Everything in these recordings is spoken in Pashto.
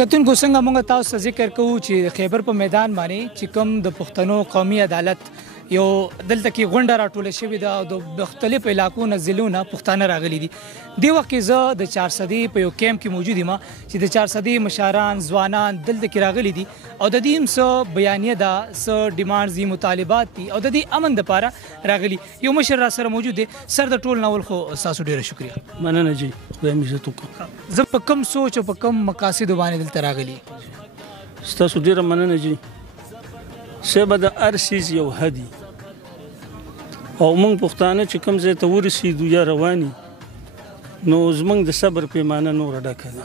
کتونکو څنګه موږ تاسو ته ذکر کوو چې خیبر په میدان باندې چې کوم د پښتنو قومي عدالت یو دلته کې غونډه راټوله شوې ده او د مختلفو علاقو نه ضلعو نه پښتانه راغلي دي. دې وخت کې زه د چارسدې په یو کیمپ کې موجود یم چې د چارسدې مشران ځوانان دلته کې راغلي دي او د دې هم څه بیانیه ده، څه ډیمانډز دي، مطالبات دي او د دې امن دپاره راغلي. یو مشر را سره موجود دی. سر د ټول ناول خو ستاسو ډېره شکریه. مننه جی، خدای مو عزت وکړي. زه په کوم سوچ او په کوم مقاصدو باندې دلته راغلي؟ ستاسو ډېره مننه جی. سبا د هر څیز یو حد او موږ پښتانه چې کوم ځای ته ورسېدو یا رواني نو زموږ د صبر پیمانه نوره ډکه ده.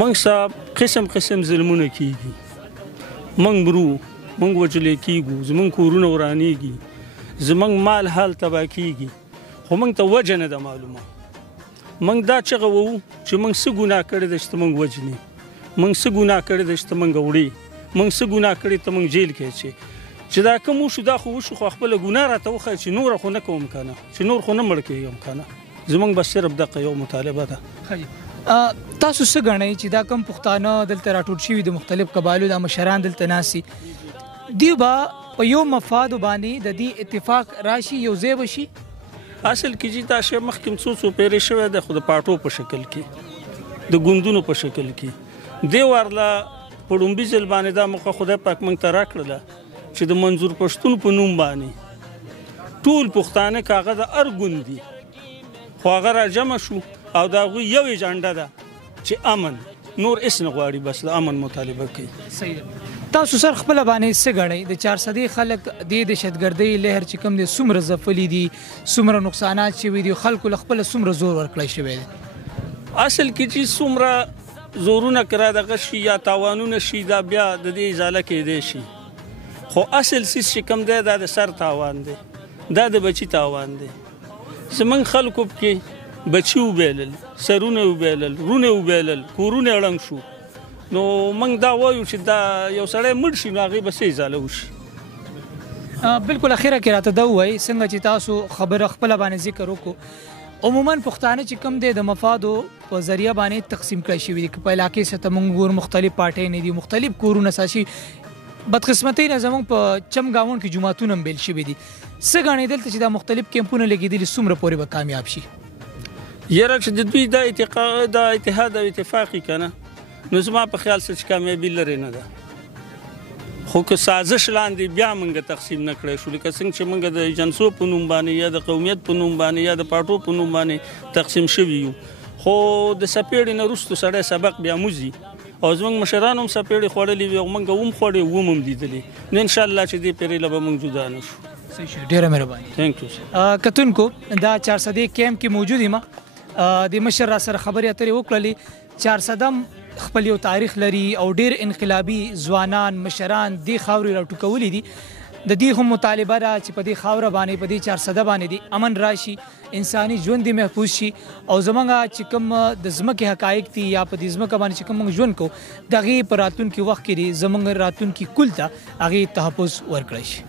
موږ صاحب قسم قسم ظلمونه کېږي، موږ مرو، موږ وژلی کېږو، زموږ کورونه ورانېږي، زموږ مال حال تباه کېږي، خو موږ ته وجه نه ده معلومه. موږ دا چغه وو چې موږ څه ګناه کړې ده چې ته موږ وژنې، موږ څه ګناه کړې ده چې ته موږ وړې، موږ څه ګناه کړې ته موږ جیل کې اچې. چې دا کوم وشو دا خو وشو، خو خپله ګناه راته وښیه چې نوره خو نه کوم که نه، چې نور خو نه مړ کېږم که نه. زموږ بس صرف دغه یو مطالبه ده. تاسو څه ګڼئ چې دا کوم پښتانه دلته راټول شوي د مختلف قبایلو دا مشران دلته ناست دي، دوی به په یو مفادو باندې د دې اتفاق راشي، یو ځای به شي؟ اصل کې چې دا شی مخکې څو پیرې شوی دی، خو د پاټو په شکل کې، د ګوندونو په شکل کې. دې ورله په ړومبي ځل باندې دا موقع خدای پاک موږ ته راکړله چې د منظور پښتون په نوم باندې ټول پښتانه که هغه د هر ګوند دي خو هغه را جمع شو او د هغوی یو ایجنډه ده چې امن، نور هېڅ نه غواړي، بس د امن مطالبه کوي. صحیح ده. تاسو سر خپله باندې څه ګڼئ د چارسدې خلک دې دهشتګردۍ لهر چې کوم دی څومره ځپلي دي، څومره نقصانات شوي دي، خلکو له خپله څومره زور ورکړی شوی دی؟ اصل کې چې څومره زورونه که را دغه شي یا تاوانونه شي دا بیا د دې ازاله کېدی شي، خو اصل څیز چې کوم دی دا د سر تاوان دی، دا د بچي تاوان دی. زموږ خلکو پکې بچي وبیلل، سرونه وبیلل، رونه وبیلل، کورونه ړنګ شو. نو موږ دا وایو چې دا یو سړی مړ شي نو هغې به څه ازاله وشي. بلکل اخره کې راته دا ووایي څنګه چې تاسو خبره خپله باندې ذکر وکړو، عموما پښتانه چې کوم دی د مفادو په ذریعه باندې تقسیم کړی شوي دي. که په علاقې سطح موږ ګورو مختلف پارټۍ نه دي، مختلف کورونه ساشي، بدقسمتۍ نه زموږ په چمګاونډ کې جوماتونه هم بیل شوي دي. څه ګڼئ دلته چې دا مختلف کیمپونه لګېدلي څومره پورې به کامیاب شي؟ یاره چې د دوی دا اتحاد او اتفاق که نه نو زما په خیال څه چې کامیابي لرې نه ده. خو که سازش لاندې بیا موږ تقسیم نه کړی شو، لکه څنګه چې موږ د جنسو په نوم باندې یا د قومیت په نوم باندې یا د پاټو په نوم باندې تقسیم شوي یو، خو د څپېړې نه وروسته سړی سبق بیا موزي او زموږ مشران هم څپېړې خوړلې وي او موږ هم خوړې وم هم لیدلې. نو انشاءالله چې دې پیرې له به موږ جدا نه شو. صحیح شو، ډېره مهرباني. تھینک یو. کتونکو دا چارسدې کیمپ کې موجود یم، د مشر را سره خبرې اترې وکړلې. چارسدم خپل یو تاریخ لري او ډېر انقلابي ځوانان مشران دې خاورې راټوکولي دي. د دې هم مطالبه ده چې په دې خاوره باندې په دې چارسده باندې دې امن راشي، انساني ژوند دې محفوظ شي او زموږ چې کوم د ځمکې حقایق دي یا په دې ځمکه باندې چې کوم موږ ژوند کوو د هغې په راتلونکي وخت کې دې زموږ راتلونکي کل ته هغې تحفظ ورکړی شي.